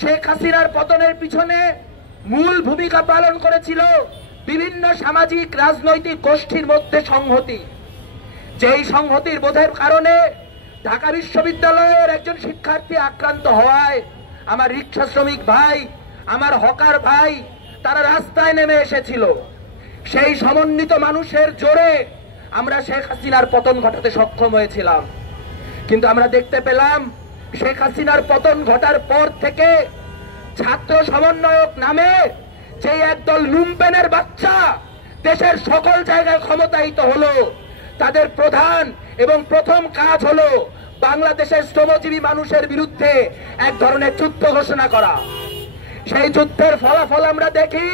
শেখ হাসিনার পতনের পিছনে মূল ভূমিকা পালন করেছিল বিভিন্ন সামাজিক রাজনৈতিক গোষ্ঠীর মধ্যে সংহতি। যেই সংহতির বোধের কারণে ঢাকা বিশ্ববিদ্যালয়ের একজন শিক্ষার্থী আক্রান্ত হওয়ায় আমার রিক্সা শ্রমিক ভাই, আমার হকার ভাই তারা রাস্তায় নেমে এসেছিল। সেই সমন্বিত মানুষের জোরে আমরা শেখ হাসিনার পতন ঘটাতে সক্ষম হয়েছিলাম। কিন্তু আমরা দেখতে পেলাম শেখ হাসিনার পতন ঘটার পর থেকে ছাত্র সমন্বয়ক নামে যে একদল লুম্পেনের বাচ্চা দেশের সকল জায়গায় ক্ষমতায়িত হলো, তাদের প্রধান এবং প্রথম কাজ হলো বাংলাদেশের শ্রমজীবী মানুষের বিরুদ্ধে এক ধরনের যুদ্ধ ঘোষণা করা। সেই যুদ্ধের ফলাফল আমরা দেখি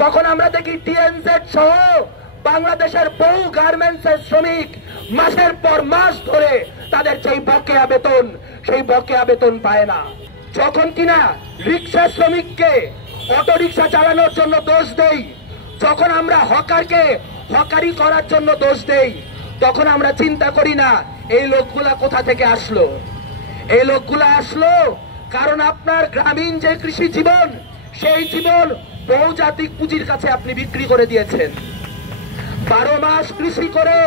যখন আমরা দেখি টিএনজেড সহ বাংলাদেশের বহু গার্মেন্টসের শ্রমিক মাসের পর মাস ধরে তাদের যেই বকেয়া বেতন সেই বকেয়া বেতন পায় না। যখন কিনা রিক্সা শ্রমিককে অটো রিক্সা চালানোর জন্য দোষ দেই, যখন আমরা হকারকে হকারি করার জন্য দোষ দেই, তখন আমরা চিন্তা করি না এই লোকগুলা কোথা থেকে আসলো। এই লোকগুলা আসলো কারণ আপনার গ্রামীণ যে কৃষি জীবন সেই জীবন বহুজাতিক পুঁজির কাছে আপনি বিক্রি করে দিয়েছেন। 12 মাস কৃষি করে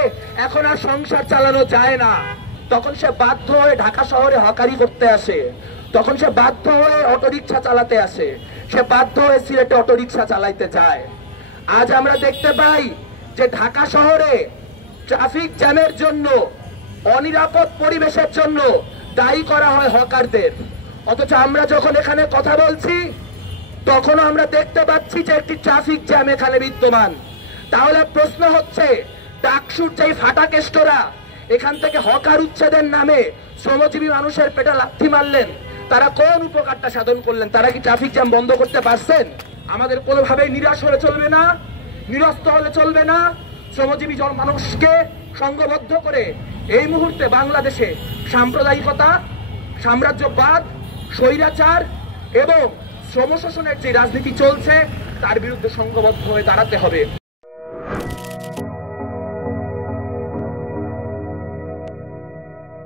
এখন আর সংসার চালানো যায় না, তখন সে বাধ্য হয়ে ঢাকা শহরে হকারি করতে আসে, তখন সে বাধ্য হয়ে অটোরিকশা চালাতে আসে, সে বাধ্য হয়ে সিলেটে অটোরিকশা চালাইতে যায়। আজ আমরা দেখতে পাই যে ঢাকা শহরে ট্রাফিক জ্যামের জন্য, অনিরাপদ পরিবেশের জন্য দায়ী করা হয় হকারদের। অথচ আমরা যখন এখানে কথা বলছি তখন আমরা দেখতে পাচ্ছি যে একটি ট্রাফিক জ্যাম এখানে বিদ্যমান। তাহলে প্রশ্ন হচ্ছে, ডাকসুর যেই ফাটা কেষ্টরা এখান থেকে হকার উচ্ছেদের নামে শ্রমজীবী মানুষের পেটে লাথি মারলেন, তারা কোন উপকারটা সাধন করলেন? তারা কি ট্রাফিক জ্যাম বন্ধ করতে পারছেন? আমাদের কোনোভাবেই নিরাশ হলে চলবে না, নিরস্ত হলে চলবে না। শ্রমজীবী মানুষকে সংঘবদ্ধ করে এই মুহূর্তে বাংলাদেশে সাম্প্রদায়িকতা, সাম্রাজ্যবাদ, স্বৈরাচার এবং শ্রম শোষণের যে রাজনীতি চলছে তার বিরুদ্ধে সংঘবদ্ধ হয়ে দাঁড়াতে হবে।